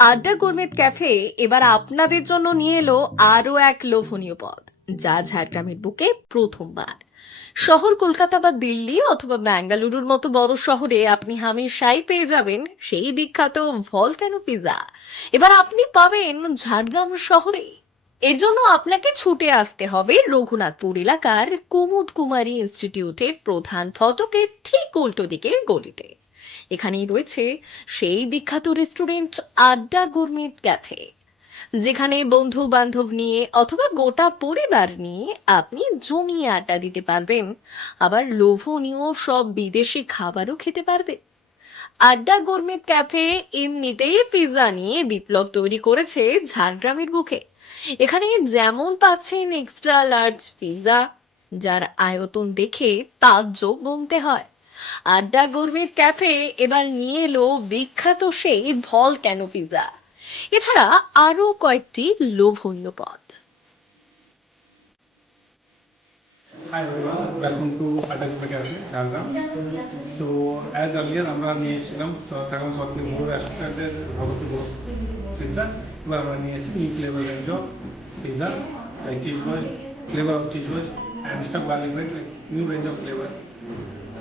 আড্ডা গোরমেত ক্যাফে এবার আপনাদের জন্য নিয়ে এলো আরও এক লোভনীয় পদ, যা ঝাড়গ্রামের বুকে প্রথমবার। শহর কলকাতা বা দিল্লি অথবা ব্যাঙ্গালুরুর মতো বড় শহরে আপনি হামেশাই পেয়ে যাবেন, সেই বিখ্যাত ভলক্যানো পিজা। এবার আপনি পাবেন ঝাড়গ্রাম শহরে। এর জন্য আপনাকে ছুটে আসতে হবে রঘুনাথপুর এলাকার কুমুদ কুমারী ইনস্টিটিউটের প্রধান ফটকের ঠিক উল্টো দিকের গলিতে। এখানেই রয়েছে সেই বিখ্যাত রেস্টুরেন্ট আড্ডা গুরমিত ক্যাফে, যেখানে বন্ধু বান্ধব নিয়ে অথবা গোটা পরিবার নিয়ে আপনি জমিয়ে আড্ডা দিতে পারবেন। আবার লোভনীয় সব বিদেশি খাবারও খেতে পারবেন। আড্ডা গোরমিত ক্যাফে এমনিতেই পিৎজা নিয়ে বিপ্লব তৈরি করেছে ঝাড়গ্রামের বুকে। এখানে যেমন পাচ্ছেন এক্সট্রা লার্জ পিৎজা যার আয়তন দেখে তাজ্জব বলতে হয়। আড্ডা গরমিত ক্যাফে এবার নিয়ে এলো বিখ্যাত সেই ভল ক্যানো পিজা এছাড়া আরও কয়েকটি লোভনীয় পদ। আমরা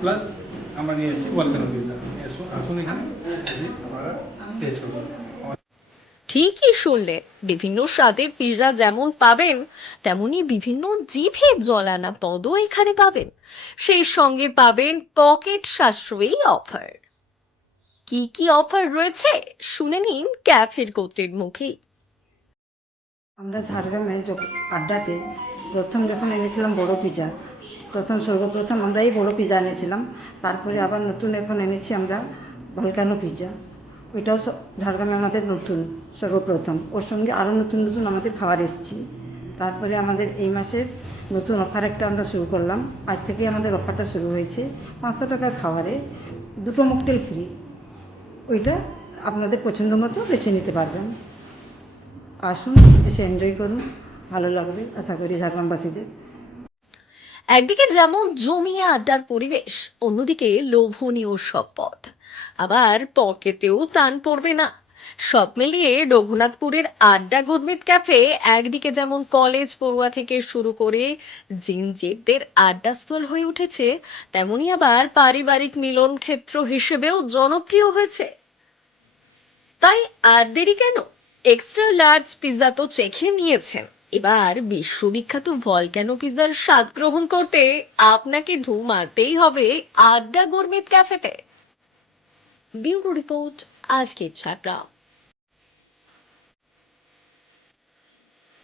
প্লাস আমরা নিয়ে এসেছি ওয়ালকানো পিৎজা এসো আসুন এখানে আমরা টেস্ট করব ঠিকই শুনলে বিভিন্ন স্বাদের পিৎজা যেমন পাবেন তেমনি বিভিন্ন জিভে জলানা পদও এখানে পাবেন। সেই সঙ্গে পাবেন পকেট সাশ্রয়ী অফার কি কি অফার রয়েছে শুনে নিন ক্যাফের গোত্রের মুখেই। আমরা ঝাড়গ্রামে আড্ডাতে প্রথম যখন এনেছিলাম বড় পিজা প্রথম সর্বপ্রথম আমরা এই বড় পিজা এনেছিলাম। তারপরে আবার নতুন এখন এনেছি আমরা ভলকানো পিজা ওইটাও ঝাড়গ্রামে আমাদের নতুন সর্বপ্রথম। ওর সঙ্গে আরও নতুন নতুন আমাদের খাবার এসেছি। তারপরে আমাদের এই মাসের নতুন অফার একটা আমরা শুরু করলাম। আজ থেকে আমাদের অফারটা শুরু হয়েছে পাঁচশো টাকার খাবারে। দুটো মকটেল ফ্রি ওইটা আপনাদের পছন্দ মতো বেছে নিতে পারবেন। আসুন, এসে এনজয় করুন। ভালো লাগবে, আশা করি ঝাড়গ্রামবাসীদের। একদিকে যেমন জমিয়ে আড্ডার পরিবেশ, অন্যদিকে লোভনীয় সব পথ। আবার পকেটেও টান পড়বে না। সব মিলিয়ে রঘুনাথপুরের আড্ডা গুরমিত ক্যাফে একদিকে যেমন কলেজ পড়ুয়া থেকে শুরু করে জিনজেরদের আড্ডাস্থল হয়ে উঠেছে, তেমনি আবার পারিবারিক মিলন ক্ষেত্র হিসেবেও জনপ্রিয় হয়েছে। তাই আর দেরি কেন? এক্সট্রা লার্জ পিৎজা তো চেখে নিয়েছেন। এবার বিশ্ববিখ্যাত ভলক্যানো পিৎজার স্বাদ গ্রহণ করতে আপনাকে ঢু মারতেই হবে আড্ডা গোরমিত ক্যাফেতে ব্যুরো রিপোর্ট, আজকের ঝাড়গ্রাম